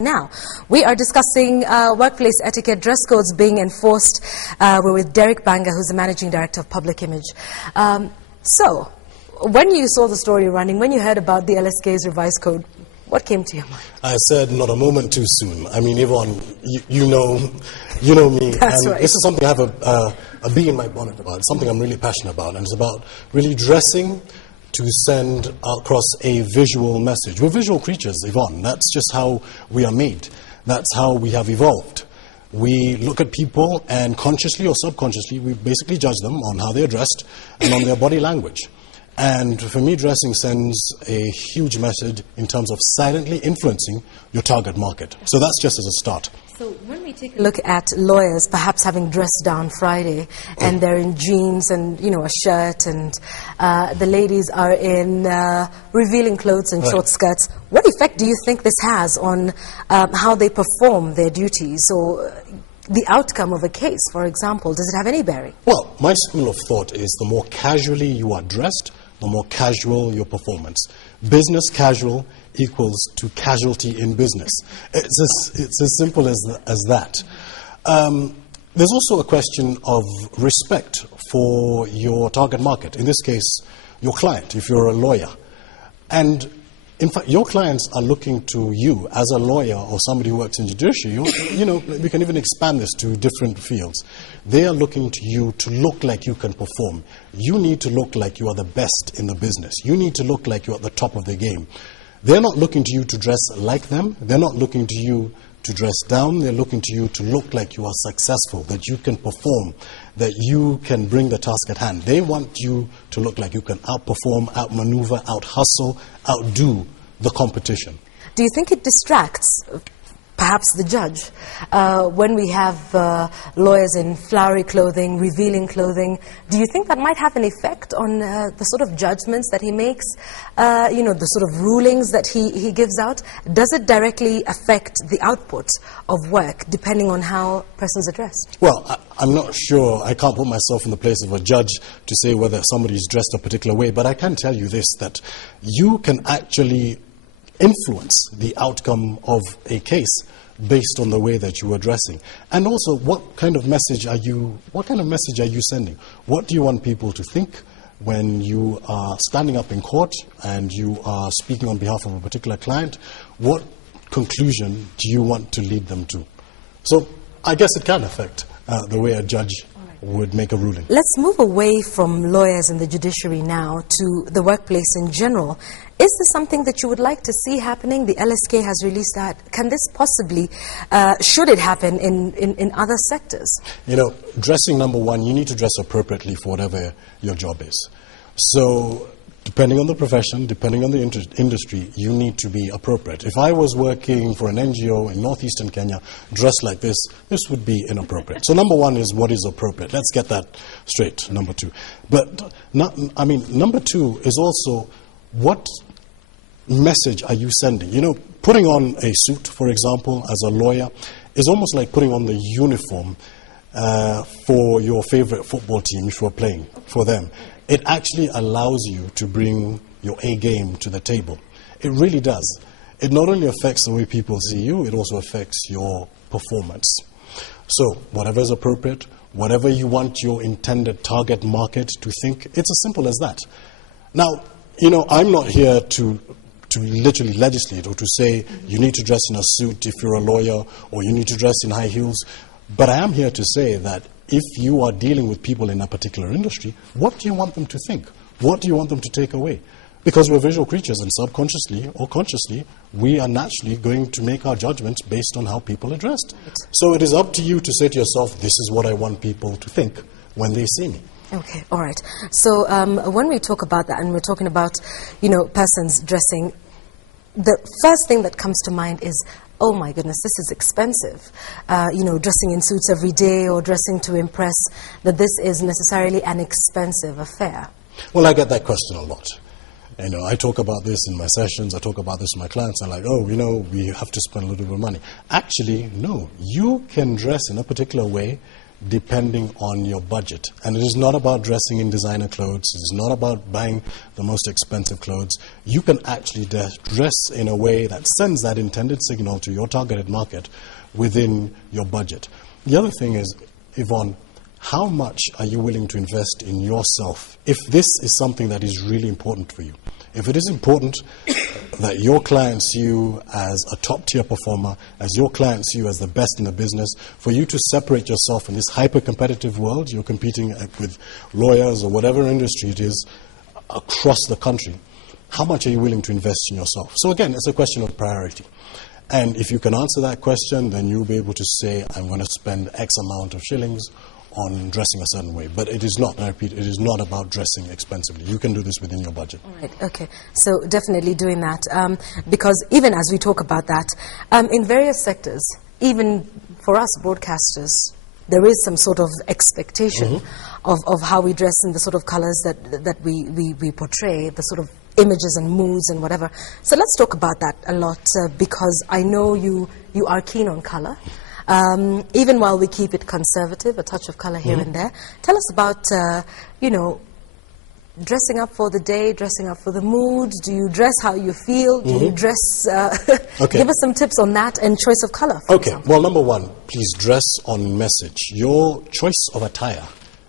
Now, we are discussing workplace etiquette, dress codes being enforced. We're with bbanga, who's the Managing Director of Public Image. So, when you saw the story running, when you heard about the LSK's revised code, what came to your mind? I said, not a moment too soon. I mean, Yvonne, you know me. That's right. This is something I have a bee in my bonnet about. It's something I'm really passionate about, and it's about really dressing to send across a visual message. We're visual creatures, Yvonne. That's just how we are made. That's how we have evolved. We look at people and consciously or subconsciously, we basically judge them on how they're dressed and on their body language. And for me, dressing sends a huge message in terms of silently influencing your target market. So that's just as a start. So when we take a look at lawyers perhaps having dressed down Friday and they're in jeans and, you know, a shirt, and the ladies are in revealing clothes and short skirts, what effect do you think this has on how they perform their duties, or the outcome of a case, for example? Does it have any bearing? Well, my school of thought is the more casually you are dressed, the more casual your performance. Business casual equals to casualty in business. It's as simple as that. There's also a question of respect for your target market, in this case, your client, if you're a lawyer. And in fact, your clients are looking to you as a lawyer or somebody who works in judiciary. You know, we can even expand this to different fields. They are looking to you to look like you can perform. You need to look like you are the best in the business. You need to look like you're at the top of the game. They're not looking to you to dress like them. They're not looking to you to dress down. They're looking to you to look like you are successful, that you can perform, that you can bring the task at hand. They want you to look like you can outperform, outmaneuver, out-hustle, outdo the competition. Do you think it distracts perhaps the judge when we have lawyers in flowery clothing, revealing clothing? Do you think that might have an effect on the sort of judgments that he makes, you know, the sort of rulings that he gives out? Does it directly affect the output of work depending on how persons are dressed? Well, I'm not sure. I can't put myself in the place of a judge to say whether somebody is dressed a particular way, but I can tell you this, that you can actually influence the outcome of a case based on the way that you are dressing. And also, what kind of message are you sending? What do you want people to think when you are standing up in court and you are speaking on behalf of a particular client? What conclusion do you want to lead them to? So I guess it can affect the way a judge would make a ruling. Let's move away from lawyers and the judiciary now to the workplace in general. Is this something that you would like to see happening? The LSK has released that. Can this possibly, should it happen in other sectors? You know, dressing, number one, you need to dress appropriately for whatever your job is. So depending on the profession, depending on the industry, you need to be appropriate. If I was working for an NGO in northeastern Kenya, dressed like this would be inappropriate. So number one is what is appropriate. Let's get that straight, number two. But, number two is also, what message are you sending? You know, putting on a suit, for example, as a lawyer, is almost like putting on the uniform for your favorite football team if you're playing for them. It actually allows you to bring your A game to the table. It really does. It not only affects the way people see you, it also affects your performance. So whatever is appropriate, whatever you want your intended target market to think, it's as simple as that. Now, you know, I'm not here to literally legislate or to say you need to dress in a suit if you're a lawyer, or you need to dress in high heels. But I am here to say that if you are dealing with people in a particular industry, what do you want them to think? What do you want them to take away? Because we're visual creatures, and subconsciously or consciously, we are naturally going to make our judgments based on how people are dressed. So it is up to you to say to yourself, this is what I want people to think when they see me. Okay, all right. So when we talk about that, and we're talking about, you know, persons dressing, the first thing that comes to mind is, oh my goodness, this is expensive. You know, dressing in suits every day or dressing to impress, that this is necessarily an expensive affair. Well, I get that question a lot. You know, I talk about this in my sessions, I talk about this with my clients, and like, oh, you know, we have to spend a little bit of money. Actually, no. You can dress in a particular way depending on your budget. And it is not about dressing in designer clothes. It is not about buying the most expensive clothes. You can actually dress in a way that sends that intended signal to your targeted market within your budget. The other thing is, Yvonne, how much are you willing to invest in yourself if this is something that is really important for you? If it is important that your client see you as a top-tier performer, as your client see you as the best in the business, for you to separate yourself in this hyper-competitive world, you're competing with lawyers or whatever industry it is across the country, how much are you willing to invest in yourself? So again, it's a question of priority. And if you can answer that question, then you'll be able to say, I'm going to spend X amount of shillings on dressing a certain way. But it is not, I repeat, it is not about dressing expensively. You can do this within your budget. All right, okay. So definitely doing that. Because even as we talk about that, in various sectors, even for us broadcasters, there is some sort of expectation of how we dress in the sort of colors that we portray, the sort of images and moods and whatever. So let's talk about that a lot, because I know you are keen on color. Even while we keep it conservative, a touch of color here and there. Tell us about, you know, dressing up for the day, dressing up for the mood. Do you dress how you feel? Do you dress... Okay. Give us some tips on that and choice of color, for example. Well, number one, please dress on message. Your choice of attire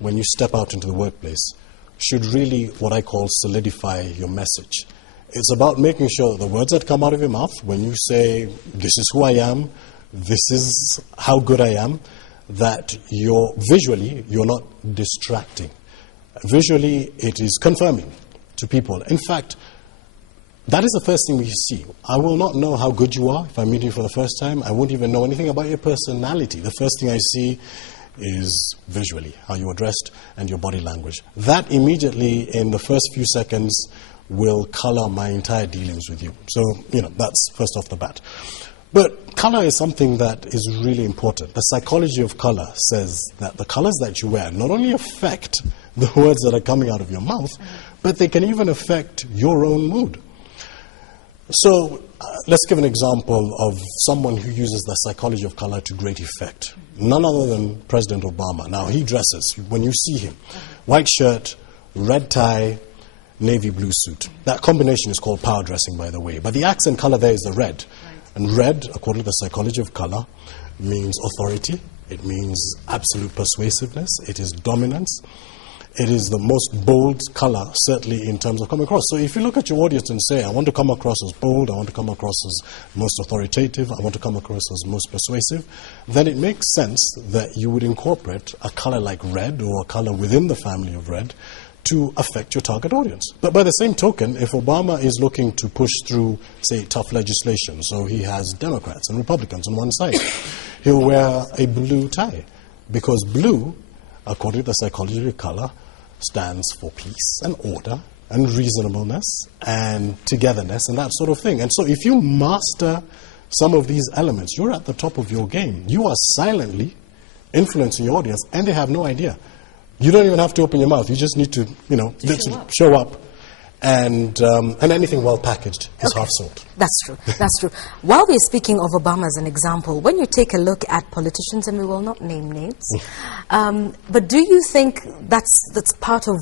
when you step out into the workplace should really, what I call, solidify your message. It's about making sure that the words that come out of your mouth, when you say, this is who I am, this is how good I am, that visually, you're not distracting. Visually, it is confirming to people. In fact, that is the first thing we see. I will not know how good you are if I meet you for the first time. I won't even know anything about your personality. The first thing I see is visually, how you are dressed and your body language. That immediately, in the first few seconds, will color my entire dealings with you. So, you know, that's first off the bat. But color is something that is really important. The psychology of color says that the colors that you wear not only affect the words that are coming out of your mouth, but they can even affect your own mood. So let's give an example of someone who uses the psychology of color to great effect. None other than President Obama. Now, he dresses, when you see him, white shirt, red tie, navy blue suit. That combination is called power dressing, by the way. But the accent color there is the red. And red, according to the psychology of color, means authority. It means absolute persuasiveness. It is dominance. It is the most bold color, certainly in terms of coming across. So if you look at your audience and say, I want to come across as bold, I want to come across as most authoritative, I want to come across as most persuasive, then it makes sense that you would incorporate a color like red or a color within the family of red to affect your target audience. But by the same token, if Obama is looking to push through, say, tough legislation, so he has Democrats and Republicans on one side, he'll wear a blue tie, because blue, according to the psychology of color, stands for peace and order and reasonableness and togetherness and that sort of thing. And so if you master some of these elements, you're at the top of your game. You are silently influencing your audience, and they have no idea. You don't even have to open your mouth. You just need to, you know, show up. And anything well packaged is half sold. That's true. That's true. While we're speaking of Obama as an example, when you take a look at politicians, and we will not name names, but do you think that's part of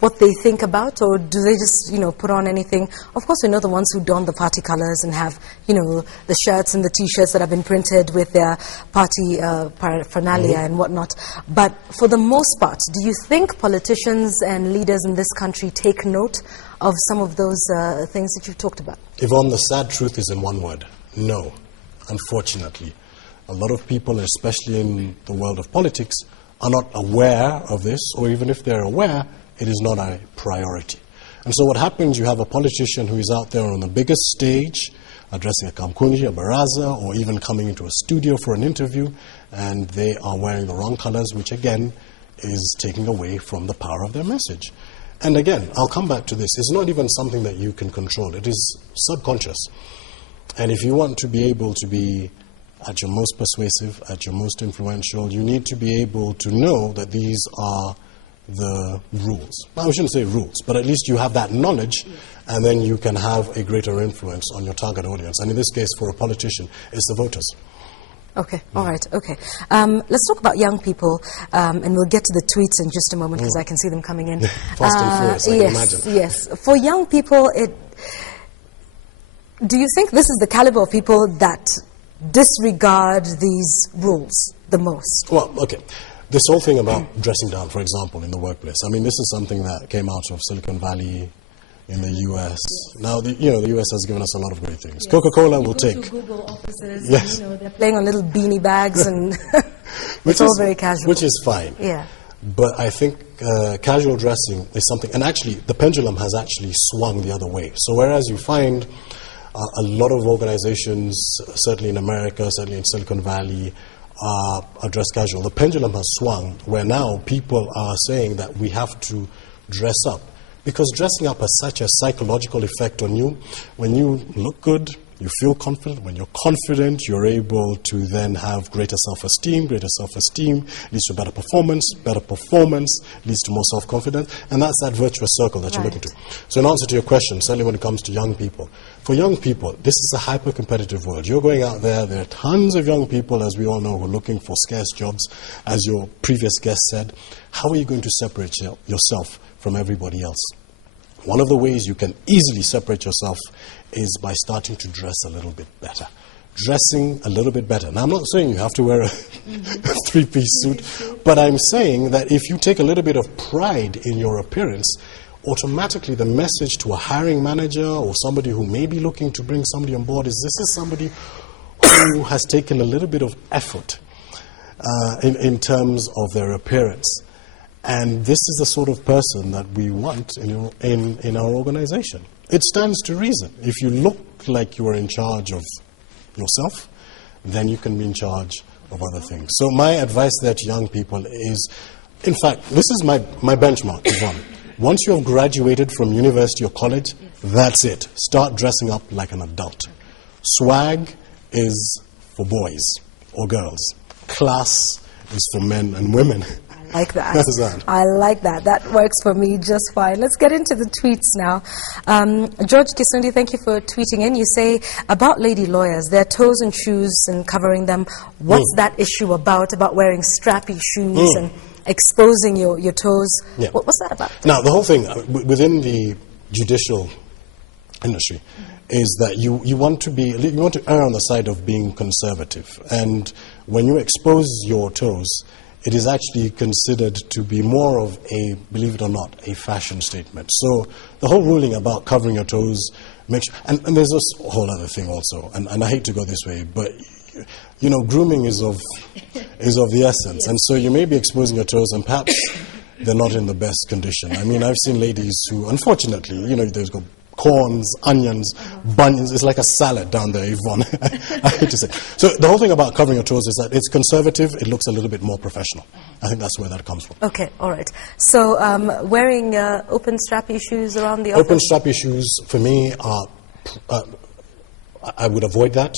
what they think about, or do they just, you know, put on anything? Of course, we know the ones who don the party colors and have, you know, the shirts and the T-shirts that have been printed with their party paraphernalia and whatnot. But for the most part, do you think politicians and leaders in this country take note of some of those things that you've talked about? Yvonne, the sad truth is in one word: no. Unfortunately, a lot of people, especially in the world of politics, are not aware of this, or even if they're aware, it is not a priority. And so what happens, you have a politician who is out there on the biggest stage, addressing a kamkunji, a baraza, or even coming into a studio for an interview, and they are wearing the wrong colors, which again is taking away from the power of their message. And again, I'll come back to this. It's not even something that you can control. It is subconscious. And if you want to be able to be at your most persuasive, at your most influential, you need to be able to know that these are the rules. Well, I shouldn't say rules, but at least you have that knowledge, and then you can have a greater influence on your target audience. And in this case, for a politician, it's the voters. Okay, all right, okay. Let's talk about young people, and we'll get to the tweets in just a moment because I can see them coming in. Fast and furious, I can imagine. Yes, for young people, do you think this is the caliber of people that disregard these rules the most? Well, okay. This whole thing about dressing down, for example, in the workplace, I mean, this is something that came out of Silicon Valley in the U.S. Now, the U.S. has given us a lot of great things. Yes. Coca-Cola will take. To Google offices, yes. And, they're playing on little beanie bags and it's all very casual. Which is fine. Yeah. But I think casual dressing is something, and actually the pendulum has actually swung the other way. So whereas you find a lot of organizations, certainly in America, certainly in Silicon Valley, are dress casual, the pendulum has swung where now people are saying that we have to dress up. Because dressing up has such a psychological effect on you. When you look good, you feel confident. When you're confident, you're able to then have greater self-esteem. Greater self-esteem leads to better performance. Better performance leads to more self-confidence. And that's that virtuous circle that you're looking to. So in answer to your question, certainly when it comes to young people, for young people, this is a hyper-competitive world. You're going out there are tons of young people, as we all know, who are looking for scarce jobs. As your previous guest said, how are you going to separate yourself from everybody else? One of the ways you can easily separate yourself is by starting to dress a little bit better. Dressing a little bit better. Now, I'm not saying you have to wear a three-piece suit, but I'm saying that if you take a little bit of pride in your appearance, automatically the message to a hiring manager or somebody who may be looking to bring somebody on board is this is somebody who has taken a little bit of effort in terms of their appearance. And this is the sort of person that we want in our organization. It stands to reason. If you look like you are in charge of yourself, then you can be in charge of other things. So my advice there to young people is, in fact, this is my benchmark, Yvonne. Once you have graduated from university or college, that's it. Start dressing up like an adult. Swag is for boys or girls. Class is for men and women. Like that. I like that. That works for me just fine. Let's get into the tweets now. George Kisundi, thank you for tweeting in. You say, about lady lawyers, their toes and shoes and covering them. What's that issue about wearing strappy shoes and exposing your toes? Yeah. What's that about? Now, the whole thing within the judicial industry is that you want to err on the side of being conservative. And when you expose your toes, it is actually considered to be more of a, believe it or not, a fashion statement. So the whole ruling about covering your toes makes, and there's this whole other thing also, and I hate to go this way, but grooming is of the essence, and so you may be exposing your toes, and perhaps they're not in the best condition. I mean, I've seen ladies who, unfortunately, they've got corns, onions, bunions. It's like a salad down there, Yvonne. I hate to say. So the whole thing about covering your toes is that it's conservative. It looks a little bit more professional. I think that's where that comes from. Okay, all right. So wearing open strappy shoes around the office? Open strappy shoes, for me, are... I would avoid that.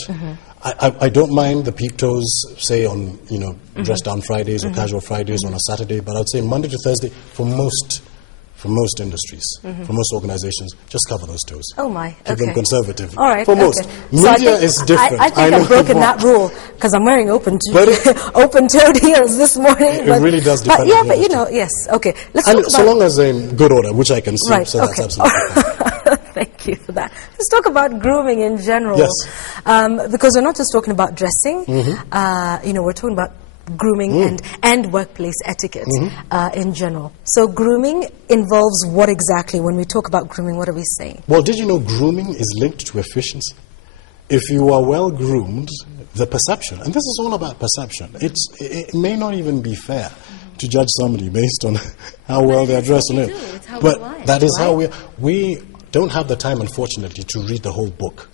I don't mind the peep toes, say on, dress down Fridays or casual Fridays on a Saturday, but I'd say Monday to Thursday for most industries, for most organizations, just cover those toes. Oh my, Keep them conservative. All right, for most. Media is different. I think I've broken that rule because I'm wearing open-toed heels this morning. It really does depend. But yes, okay. Let's talk about, so long as they're in good order, which I can see, right, so that's absolutely fine. Thank you for that. Let's talk about grooming in general. Yes. Because we're not just talking about dressing. We're talking about grooming and workplace etiquette in general. So grooming involves what exactly? When we talk about grooming, what are we saying? Well, did you know grooming is linked to efficiency? If you are well groomed, the perception, and this is all about perception, it may not even be fair to judge somebody based on how well they're dressed. But that is how we don't have the time, unfortunately, to read the whole book.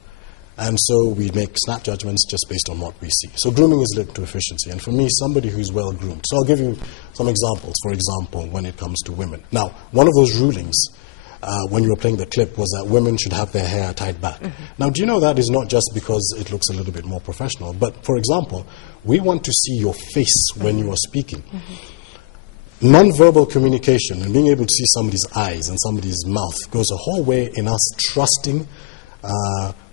And so we make snap judgments just based on what we see. So grooming is linked to efficiency. And for me, somebody who's well groomed. So I'll give you some examples. For example, when it comes to women. Now, one of those rulings, when you were playing the clip, was that women should have their hair tied back. Now, do you know that is not just because it looks a little bit more professional, but for example, we want to see your face when you are speaking. Non-verbal communication and being able to see somebody's eyes and somebody's mouth goes a whole way in us trusting,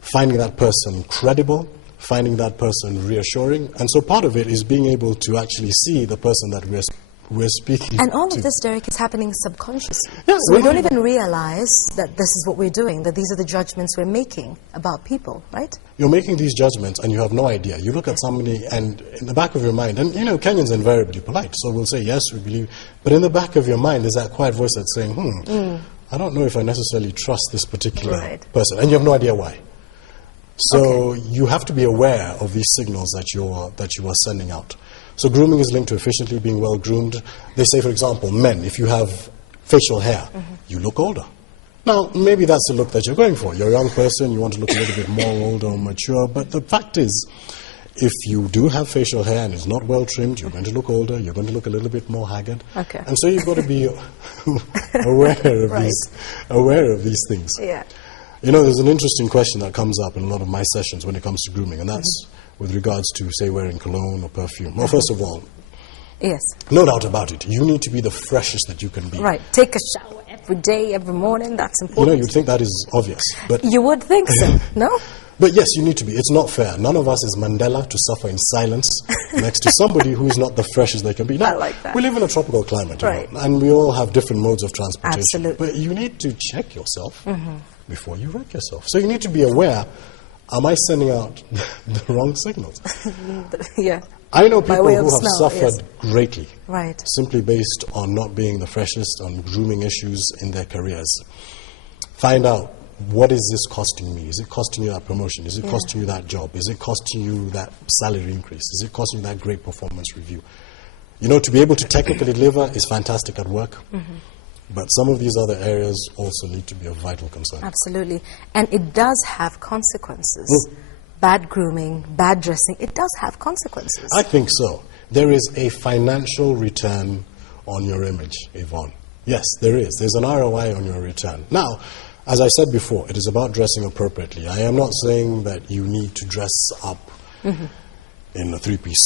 finding that person credible, finding that person reassuring. And so part of it is being able to actually see the person that we're speaking And all to. of this, Derek, is happening subconsciously. Yeah, so we don't even realize that this is what we're doing, that these are the judgments we're making about people, right? You're making these judgments and you have no idea. You look at somebody and in the back of your mind, and Kenyans are invariably polite, so we'll say, yes, we believe. But in the back of your mind, there's that quiet voice that's saying, I don't know if I necessarily trust this particular person. And you have no idea why. So you have to be aware of these signals that you are sending out. So grooming is linked to efficiently being well groomed. They say, for example, men, if you have facial hair, you look older. Now, maybe that's the look that you're going for. You're a young person, you want to look a little bit more older or mature, but the fact is, if you do have facial hair and it's not well trimmed, you're going to look older, you're going to look a little bit more haggard. Okay. And so you've got to be aware of these things. Yeah. There's an interesting question that comes up in a lot of my sessions when it comes to grooming, and that's with regards to, say, wearing cologne or perfume. Well, first of all, yes, no doubt about it, you need to be the freshest that you can be. Right. Take a shower every day, every morning. That's important. You'd think that is obvious. But you would think so, no? But yes, you need to be. It's not fair. None of us is Mandela to suffer in silence next to somebody who is not the freshest they can be. Now, I like that. We live in a tropical climate, Right. And we all have different modes of transportation. Absolutely. But you need to check yourself before you wreck yourself. So you need to be aware, am I sending out the wrong signals? Yeah. I know people way who of have smell, suffered greatly, Right. simply based on not being the freshest, on grooming issues in their careers. Find out, what is this costing me? Is it costing you that promotion? Is it costing you that job? Is it costing you that salary increase? Is it costing you that great performance review? To be able to technically deliver is fantastic at work, but some of these other areas also need to be of vital concern. Absolutely. And it does have consequences. Bad grooming, bad dressing, it does have consequences. I think so. There is a financial return on your image, Yvonne. Yes, there is. There's an ROI on your return. Now, as I said before, it is about dressing appropriately. I am not saying that you need to dress up in a three-piece